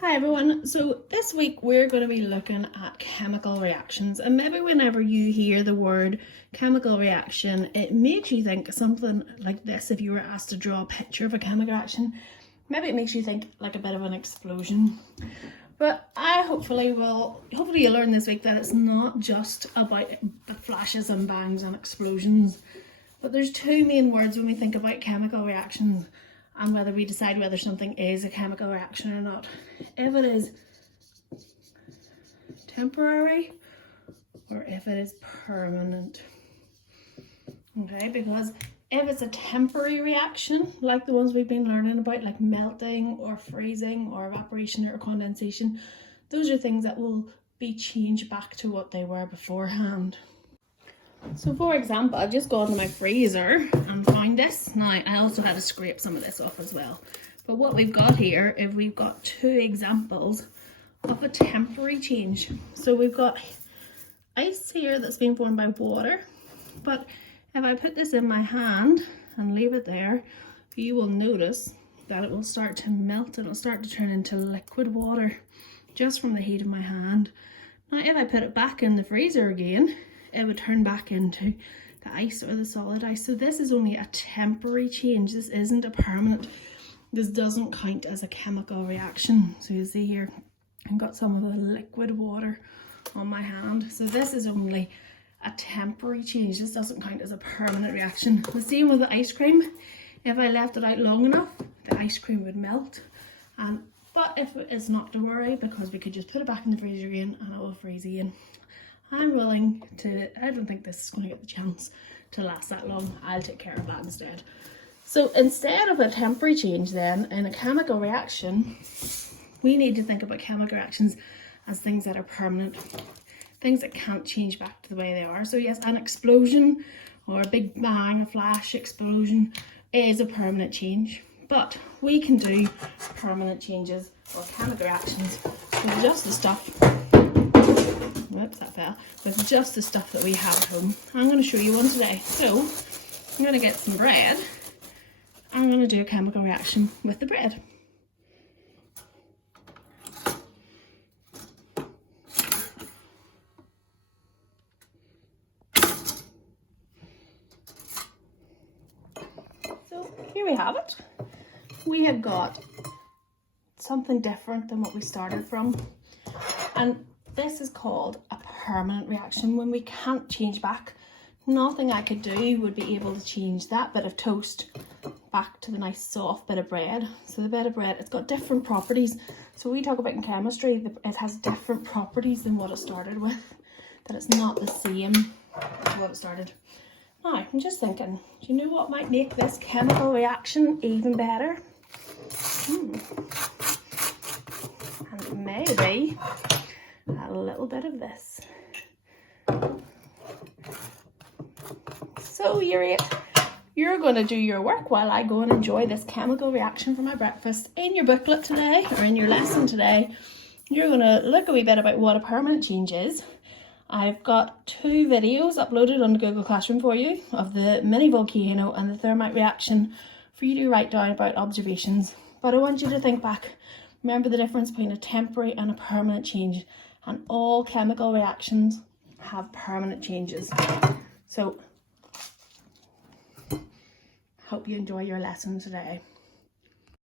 Hi everyone, so this week we're going to be looking at chemical reactions, and maybe whenever you hear the word chemical reaction it makes you think something like this. If you were asked to draw a picture of a chemical reaction, maybe it makes you think like a bit of an explosion. But hopefully you'll learn this week that it's not just about the flashes and bangs and explosions, but there's two main words when we think about chemical reactions and whether we decide whether something is a chemical reaction or not. If it is temporary or if it is permanent. Okay, because if it's a temporary reaction, like the ones we've been learning about, like melting or freezing or evaporation or condensation, those are things that will be changed back to what they were beforehand. So for example, I've just gone to my freezer and found this. Now, I also had to scrape some of this off as well. But what we've got here is we've got two examples of a temporary change. So we've got ice here that's been formed by water. But if I put this in my hand and leave it there, you will notice that it will start to melt and it'll start to turn into liquid water just from the heat of my hand. Now, if I put it back in the freezer again, it would turn back into the ice or the solid ice. So this is only a temporary change. This isn't a permanent. This doesn't count as a chemical reaction. So you see here, I've got some of the liquid water on my hand. So this is only a temporary change. This doesn't count as a permanent reaction. The same with the ice cream. If I left it out long enough, the ice cream would melt. But if it's not to worry, because we could just put it back in the freezer again and it will freeze again. I'm willing to, I don't think this is going to get the chance to last that long. I'll take care of that instead. So instead of a temporary change then, in a chemical reaction, we need to think about chemical reactions as things that are permanent, things that can't change back to the way they are. So yes, an explosion or a big bang, a flash explosion is a permanent change, but we can do permanent changes or chemical reactions with just the stuff. Whoops, that fell. With just the stuff that we have at home. I'm going to show you one today. So I'm going to get some bread. I'm going to do a chemical reaction with the bread. So here we have it. We have got something different than what we started from. And this is called a permanent reaction when we can't change back. Nothing I could do would be able to change that bit of toast back to the nice soft bit of bread. So the bit of bread, it's got different properties. So we talk about in chemistry, it has different properties than what it started with. That it's not the same as what it started. Now, I'm just thinking, do you know what might make this chemical reaction even better? And maybe a little bit of this. So Yr8, you're going to do your work while I go and enjoy this chemical reaction for my breakfast. In your booklet today, or in your lesson today, you're going to look a wee bit about what a permanent change is. I've got two videos uploaded on the Google Classroom for you of the mini volcano and the thermite reaction for you to write down about observations. But I want you to think back. Remember the difference between a temporary and a permanent change. And all chemical reactions have permanent changes. So, hope you enjoy your lesson today.